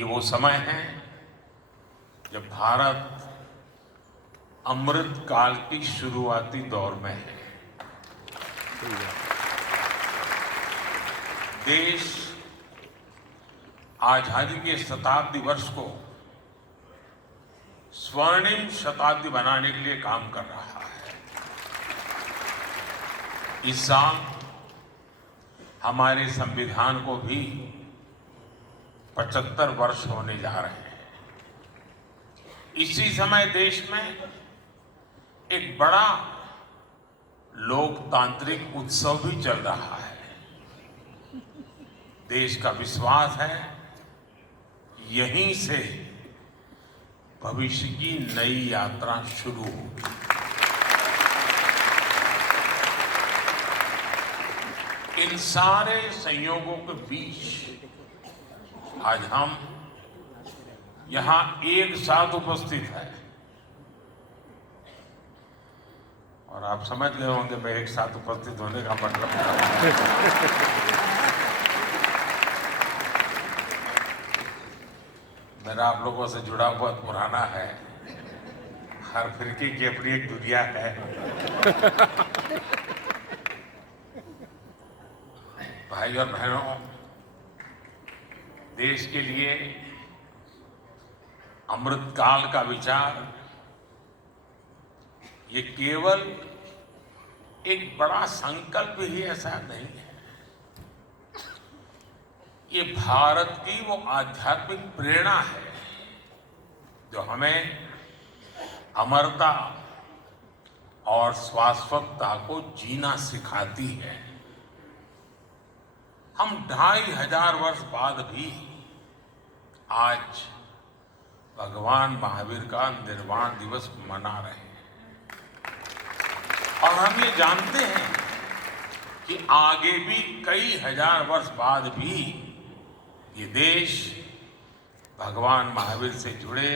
ये वो समय है जब भारत अमृत काल की शुरुआती दौर में है। देश आजादी के शताब्दी वर्ष को स्वर्णिम शताब्दी बनाने के लिए काम कर रहा है। इस साल हमारे संविधान को भी 75 वर्ष होने जा रहे हैं। इसी समय देश में एक बड़ा लोकतांत्रिक उत्सव भी चल रहा है। देश का विश्वास है यहीं से भविष्य की नई यात्रा शुरू होगी। इन सारे संयोगों के बीच आज हम यहां एक साथ उपस्थित हैं और आप समझ गए होंगे मैं एक साथ उपस्थित होने का मतलब मेरा आप लोगों से जुड़ा बहुत पुराना है। हर फिरके की अपनी एक दुनिया है। भाई और बहनों, देश के लिए अमृतकाल का विचार ये केवल एक बड़ा संकल्प ही ऐसा नहीं है। ये भारत की वो आध्यात्मिक प्रेरणा है जो हमें अमरता और शाश्वतता को जीना सिखाती है। हम 2500 वर्ष बाद भी आज भगवान महावीर का निर्वाण दिवस मना रहे हैं और हम ये जानते हैं कि आगे भी कई हजार वर्ष बाद भी ये देश भगवान महावीर से जुड़े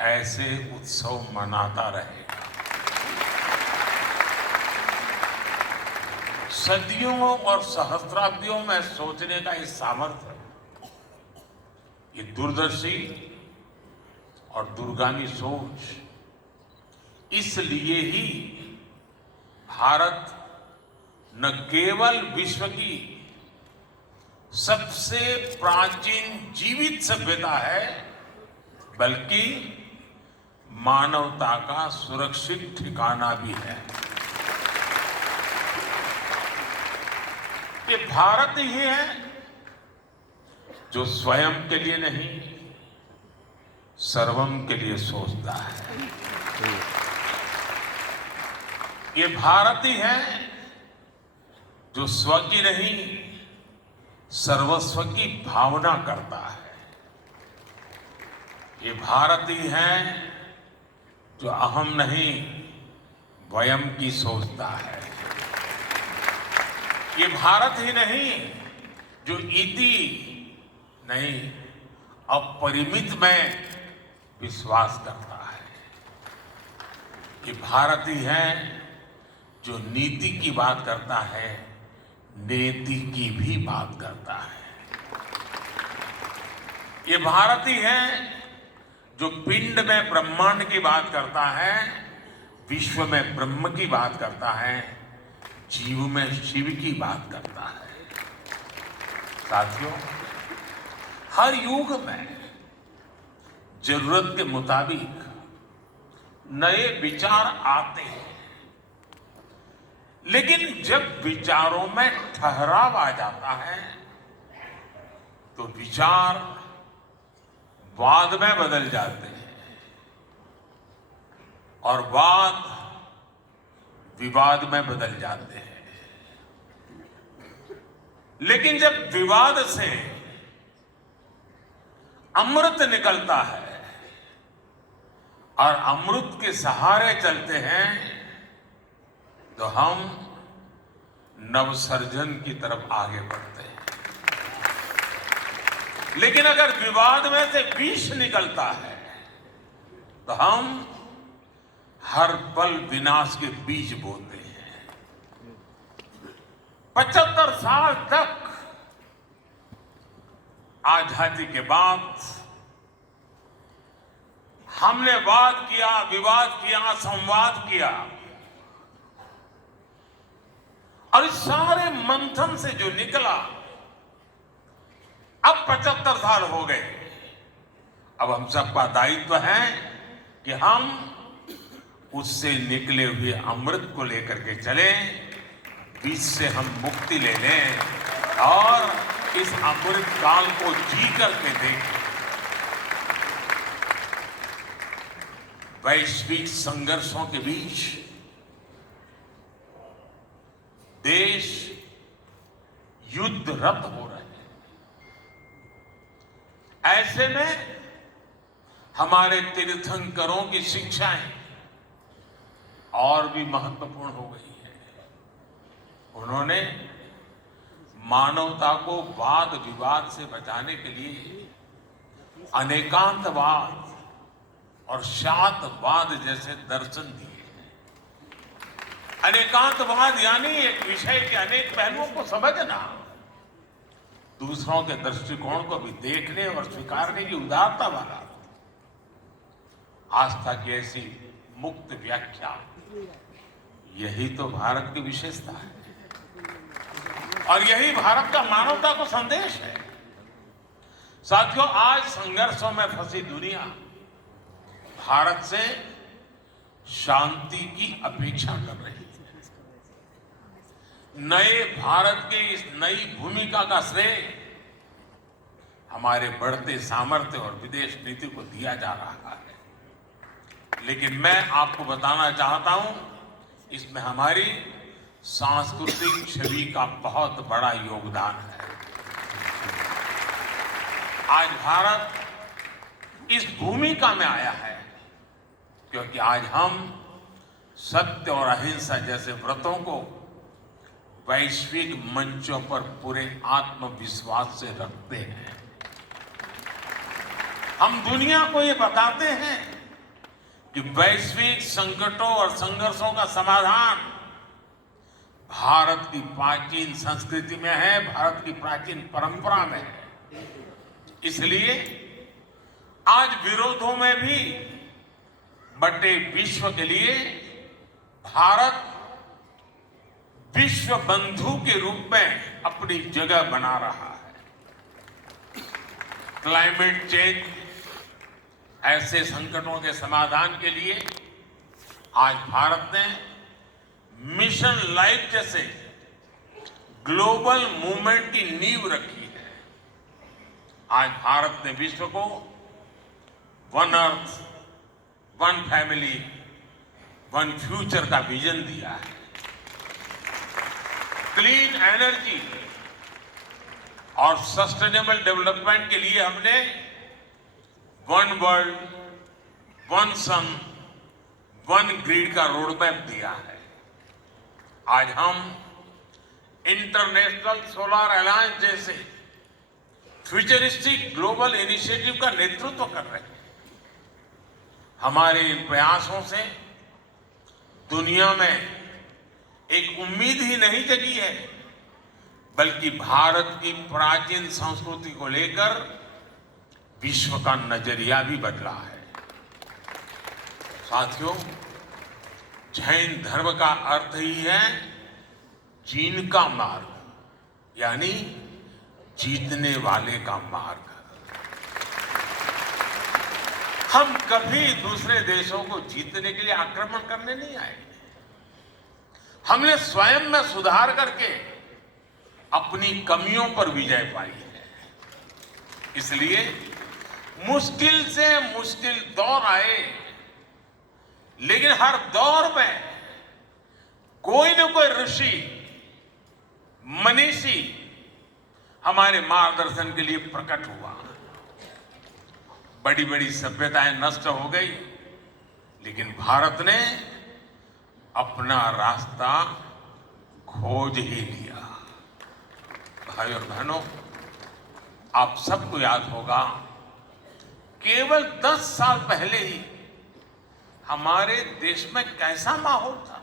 ऐसे उत्सव मनाता रहेगा। सदियों और सहस्राब्दियों में सोचने का ये सामर्थ्य, ये दूरदर्शी और दूरगामी सोच, इसलिए ही भारत न केवल विश्व की सबसे प्राचीन जीवित सभ्यता है बल्कि मानवता का सुरक्षित ठिकाना भी है। ये भारत ही है जो स्वयं के लिए नहीं सर्वम के लिए सोचता है। ये भारत ही है जो स्व की नहीं सर्वस्व की भावना करता है। ये भारत ही है जो अहम नहीं वयम की सोचता है। ये भारत ही नहीं जो इति नहीं अपरिमित में विश्वास करता है। ये भारत ही है जो नीति की बात करता है, नेति की भी बात करता है। ये भारत ही है जो पिंड में ब्रह्मांड की बात करता है, विश्व में ब्रह्म की बात करता है, जीव में शिव की बात करता है। साथियों, हर युग में जरूरत के मुताबिक नए विचार आते हैं, लेकिन जब विचारों में ठहराव आ जाता है तो विचार वाद में बदल जाते हैं और वाद विवाद में बदल जाते हैं। लेकिन जब विवाद से अमृत निकलता है और अमृत के सहारे चलते हैं तो हम नवसर्जन की तरफ आगे बढ़ते हैं। लेकिन अगर विवाद में से विष निकलता है तो हम हर पल विनाश के बीज बोते हैं। 75 साल तक आजादी के बाद हमने वाद किया, विवाद किया, संवाद किया और इस सारे मंथन से जो निकला, अब 75 साल हो गए। अब हम सबका दायित्व है कि हम उससे निकले हुए अमृत को लेकर के चलें, बीच से हम मुक्ति ले लें और इस अमृत काल को जी करके देखें। वैश्विक संघर्षों के बीच देश युद्धरत हो रहे हैं। ऐसे में हमारे तीर्थंकरों की शिक्षाएं और भी महत्वपूर्ण हो गई है। उन्होंने मानवता को वाद विवाद से बचाने के लिए अनेकांतवाद और शातवाद जैसे दर्शन दिए। अनेकांतवाद यानी एक विषय के अनेक पहलुओं को समझना, दूसरों के दृष्टिकोण को भी देखने और स्वीकारने की उदारता वाला। आस्था की ऐसी मुक्त व्याख्या, यही तो भारत की विशेषता है और यही भारत का मानवता को संदेश है। साथियों, आज संघर्षों में फंसी दुनिया भारत से शांति की अपेक्षा कर रही है। नए भारत की इस नई भूमिका का श्रेय हमारे बढ़ते सामर्थ्य और विदेश नीति को दिया जा रहा है, लेकिन मैं आपको बताना चाहता हूं, इसमें हमारी सांस्कृतिक छवि का बहुत बड़ा योगदान है। आज भारत इस भूमिका में आया है क्योंकि आज हम सत्य और अहिंसा जैसे व्रतों को वैश्विक मंचों पर पूरे आत्मविश्वास से रखते हैं। हम दुनिया को ये बताते हैं कि वैश्विक संकटों और संघर्षों का समाधान भारत की प्राचीन संस्कृति में है, भारत की प्राचीन परंपरा में है। इसलिए आज विरोधों में भी बटे विश्व के लिए भारत विश्व बंधु के रूप में अपनी जगह बना रहा है। क्लाइमेट चेंज ऐसे संकटों के समाधान के लिए आज भारत ने मिशन लाइफ जैसे ग्लोबल मूवमेंट की नींव रखी है। आज भारत ने विश्व को one earth, one family, one future का विजन दिया है। क्लीन एनर्जी और सस्टेनेबल डेवलपमेंट के लिए हमने वन वर्ल्ड, वन सन, वन ग्रिड का रोडमैप दिया है। आज हम इंटरनेशनल सोलर अलायंस जैसे फ्यूचरिस्टिक ग्लोबल इनिशिएटिव का नेतृत्व कर रहे हैं। हमारे इन प्रयासों से दुनिया में एक उम्मीद ही नहीं जगी है, बल्कि भारत की प्राचीन संस्कृति को लेकर विश्व का नजरिया भी बदला है। साथियों, जैन धर्म का अर्थ ही है जीन का मार्ग, यानी जीतने वाले का मार्ग। हम कभी दूसरे देशों को जीतने के लिए आक्रमण करने नहीं आए। हमने स्वयं में सुधार करके अपनी कमियों पर विजय पाई है। इसलिए मुश्किल से मुश्किल दौर आए, लेकिन हर दौर में कोई न कोई ऋषि, मनीषी हमारे मार्गदर्शन के लिए प्रकट हुआ। बड़ी बड़ी सभ्यताएं नष्ट हो गई, लेकिन भारत ने अपना रास्ता खोज ही लिया। भाई और बहनों, आप सबको याद होगा, केवल 10 साल पहले ही हमारे देश में कैसा माहौल था।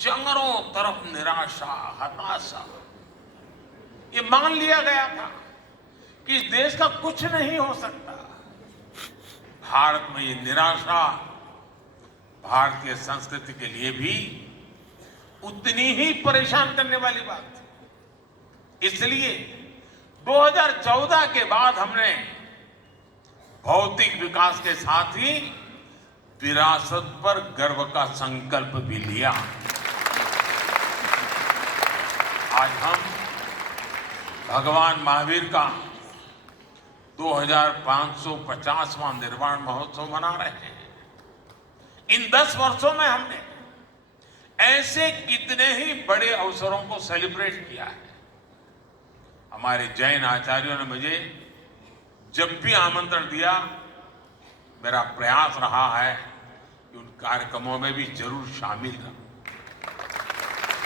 चारों तरफ निराशा, हताशा, ये मान लिया गया था कि इस देश का कुछ नहीं हो सकता। भारत में ये निराशा भारतीय संस्कृति के लिए भी उतनी ही परेशान करने वाली बात थी। इसलिए 2014 के बाद हमने भौतिक विकास के साथ ही विरासत पर गर्व का संकल्प भी लिया। आज हम भगवान महावीर का 2550वां निर्वाण महोत्सव मना रहे हैं। इन 10 वर्षों में हमने ऐसे कितने ही बड़े अवसरों को सेलिब्रेट किया है। हमारे जैन आचार्यों ने मुझे जब भी आमंत्रण दिया, मेरा प्रयास रहा है कि उन कार्यक्रमों में भी जरूर शामिल रहूं।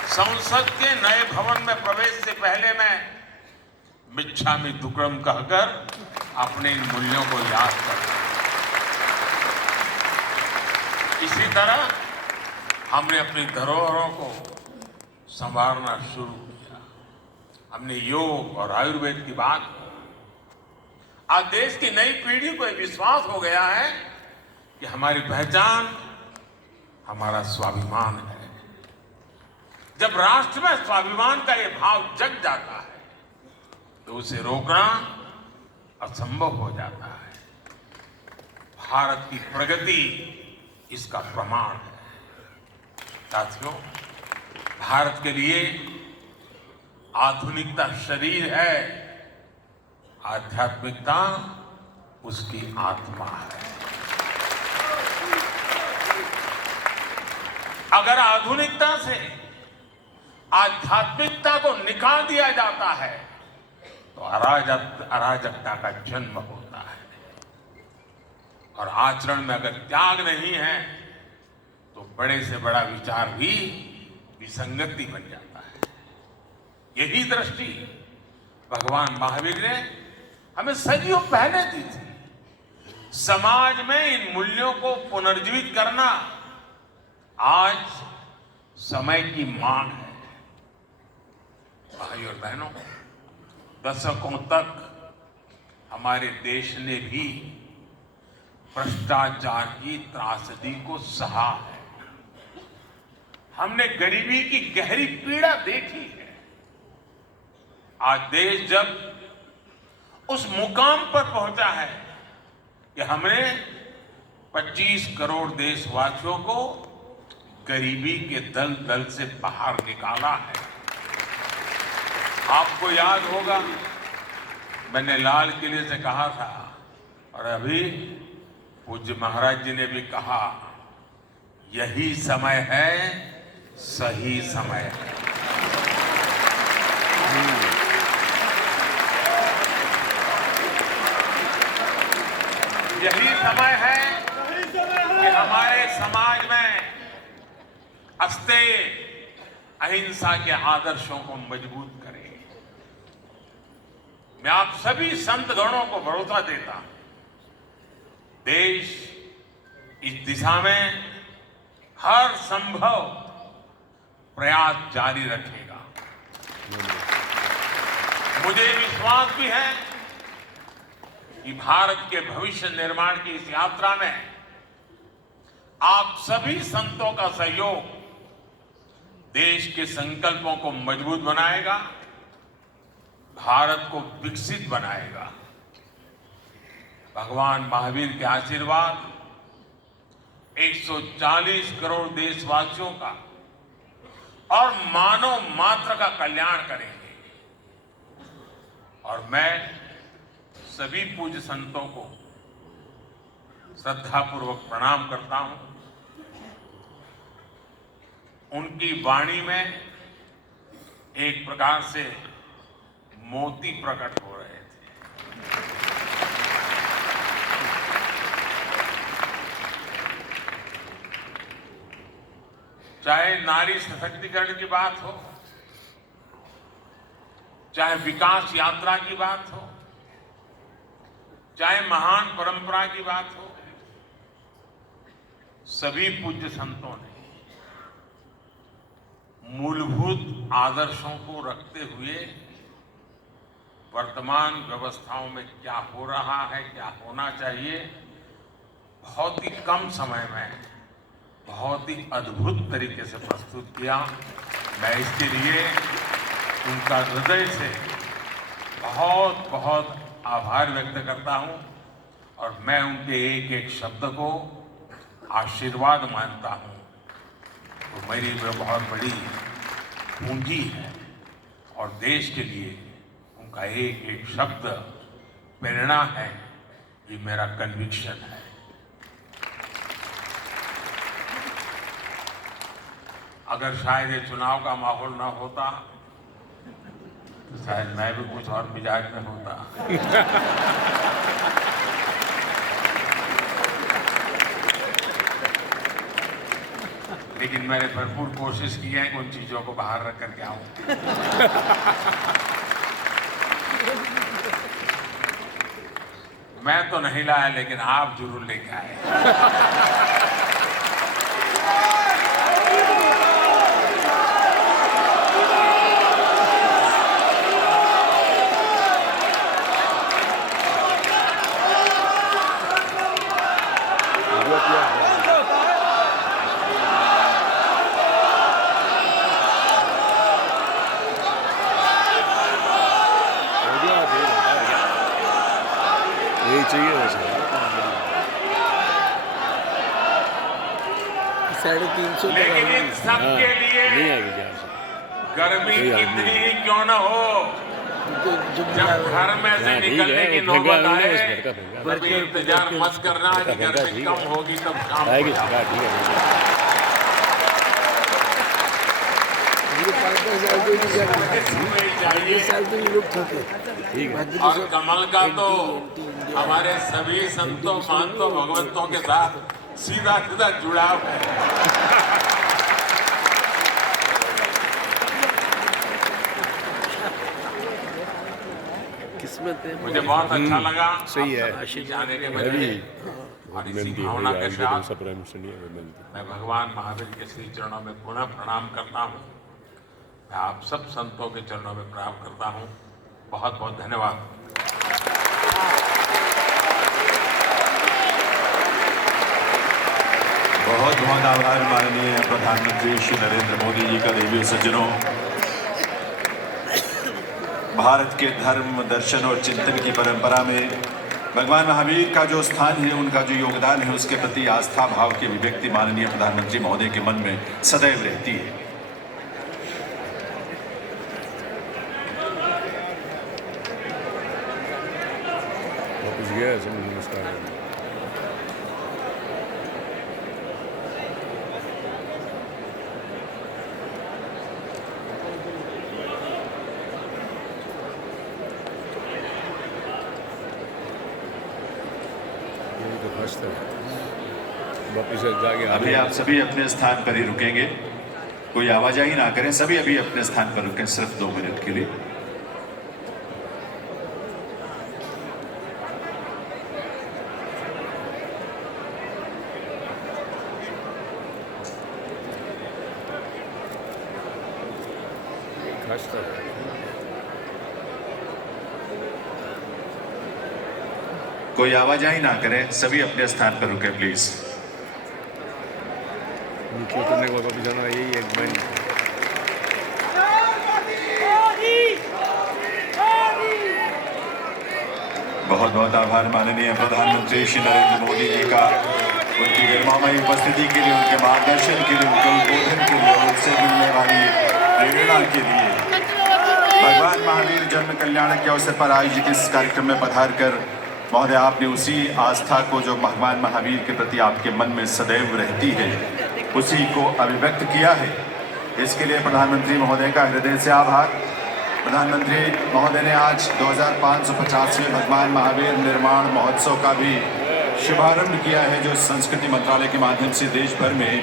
संसद के नए भवन में प्रवेश से पहले मैं मिच्छामि दुक्कडम कहकर अपने इन मूल्यों को याद करता हूं। इसी तरह हमने अपनी धरोहरों को संवारना शुरू किया। हमने योग और आयुर्वेद की बात की। आज देश की नई पीढ़ी को विश्वास हो गया है कि हमारी पहचान हमारा स्वाभिमान है। जब राष्ट्र में स्वाभिमान का ये भाव जग जाता है तो उसे रोकना असंभव हो जाता है। भारत की प्रगति इसका प्रमाण है। साथियों, भारत के लिए आधुनिकता शरीर है, आध्यात्मिकता उसकी आत्मा है। अगर आधुनिकता से आध्यात्मिकता को निकाल दिया जाता है तो अराजकता का जन्म होता है। और आचरण में अगर त्याग नहीं है तो बड़े से बड़ा विचार भी विसंगति बन जाता है। यही दृष्टि भगवान महावीर ने हमें सदियों पहले दी थी। समाज में इन मूल्यों को पुनर्जीवित करना आज समय की मांग है। भाई और बहनों, दशकों तक हमारे देश ने भी भ्रष्टाचार की त्रासदी को सहा है। हमने गरीबी की गहरी पीड़ा देखी है। आज देश जब उस मुकाम पर पहुंचा है कि हमने 25 करोड़ देशवासियों को गरीबी के दलदल से बाहर निकाला है। आपको याद होगा, मैंने लाल किले से कहा था और अभी पूज्य महाराज जी ने भी कहा, यही समय है, सही समय है। यही समय है कि हमारे समाज में अस्तेय अहिंसा के आदर्शों को मजबूत करें। मैं आप सभी संत गणों को भरोसा देता हूं, देश इस दिशा में हर संभव प्रयास जारी रखेगा। मुझे विश्वास भी है कि भारत के भविष्य निर्माण की इस यात्रा में आप सभी संतों का सहयोग देश के संकल्पों को मजबूत बनाएगा, भारत को विकसित बनाएगा। भगवान महावीर के आशीर्वाद 140 करोड़ देशवासियों का और मानव मात्र का कल्याण करेंगे। और मैं सभी पूज्य संतों को श्रद्धापूर्वक प्रणाम करता हूं। उनकी वाणी में एक प्रकार से मोती प्रकट हो रहे थे। चाहे नारी सशक्तिकरण की बात हो, चाहे विकास यात्रा की बात हो, चाहे महान परंपरा की बात हो, सभी पूज्य संतों ने मूलभूत आदर्शों को रखते हुए वर्तमान व्यवस्थाओं में क्या हो रहा है, क्या होना चाहिए, बहुत ही कम समय में बहुत ही अद्भुत तरीके से प्रस्तुत किया। मैं इसके लिए उनका हृदय से बहुत बहुत आभार व्यक्त करता हूं और मैं उनके एक एक शब्द को आशीर्वाद मानता हूं। तो मेरी वह बहुत बड़ी पूंजी है और देश के लिए उनका एक एक शब्द प्रेरणा है, ये मेरा कन्विक्शन है। अगर शायद ये चुनाव का माहौल ना होता तो शायद मैं भी कुछ और मिजाज में होता। लेकिन मैंने भरपूर कोशिश की है कि उन चीजों को बाहर रख करके आऊं। मैं तो नहीं लाया, लेकिन आप जरूर लेके आए। यही चाहिए वैसे। 350 लेकिन इन सब के लिए नहीं आएगी क्या? गर्मी कितनी ही क्यों न हो, जब घर में से निकलने की नौबत आए तभी इंतजार मत करना कि गर्मी कम होगी तब शाम आएगी। को जाओ। ठीक है। ठीक है। और कमल का तो हमारे सभी संतों महंतों भगवंतों के साथ सीधा सीधा जुड़ाव है। किस्मत है। मुझे बहुत अच्छा लगा सही है। आप सबके आने के बदले और इसी भावना के साथ मैं भगवान महावीर के श्री चरणों में पुनः प्रणाम करता हूँ। मैं आप सब संतों के चरणों में प्रणाम करता हूँ। बहुत बहुत धन्यवाद। बहुत बहुत आभार माननीय प्रधानमंत्री श्री नरेंद्र मोदी जी का। देवी सज्जनों, भारत के धर्म, दर्शन और चिंतन की परंपरा में भगवान महावीर का जो स्थान है, उनका जो योगदान है, उसके प्रति आस्था भाव की अभिव्यक्ति माननीय प्रधानमंत्री महोदय के मन में सदैव रहती है। वापस गया नमस्कार। वापस जाके अभी आप सभी अपने स्थान पर ही रुकेंगे, कोई आवाजाही ना करें। सभी अभी अपने स्थान पर रुकें सिर्फ 2 मिनट के लिए। कोई आवाजाही ना करें, सभी अपने स्थान पर रुके प्लीज। नीचे उतरने के बाद वापस जाना, यही एक बैंड। बहुत बहुत आभार माननीय प्रधानमंत्री श्री नरेंद्र मोदी जी का, उनकी गरिमामयी उपस्थिति के लिए, उनके मार्गदर्शन के लिए, उनके उद्बोधन के लिए और उनसे मिलने वाली प्रेरणा के लिए। भगवान महावीर जन्म कल्याण के अवसर पर आयोजित इस कार्यक्रम में पधार कर महोदय, आपने उसी आस्था को जो भगवान महावीर के प्रति आपके मन में सदैव रहती है, उसी को अभिव्यक्त किया है। इसके लिए प्रधानमंत्री महोदय का हृदय से आभार। प्रधानमंत्री महोदय ने आज 2550वें भगवान महावीर निर्माण महोत्सव का भी शुभारंभ किया है, जो संस्कृति मंत्रालय के माध्यम से देश भर में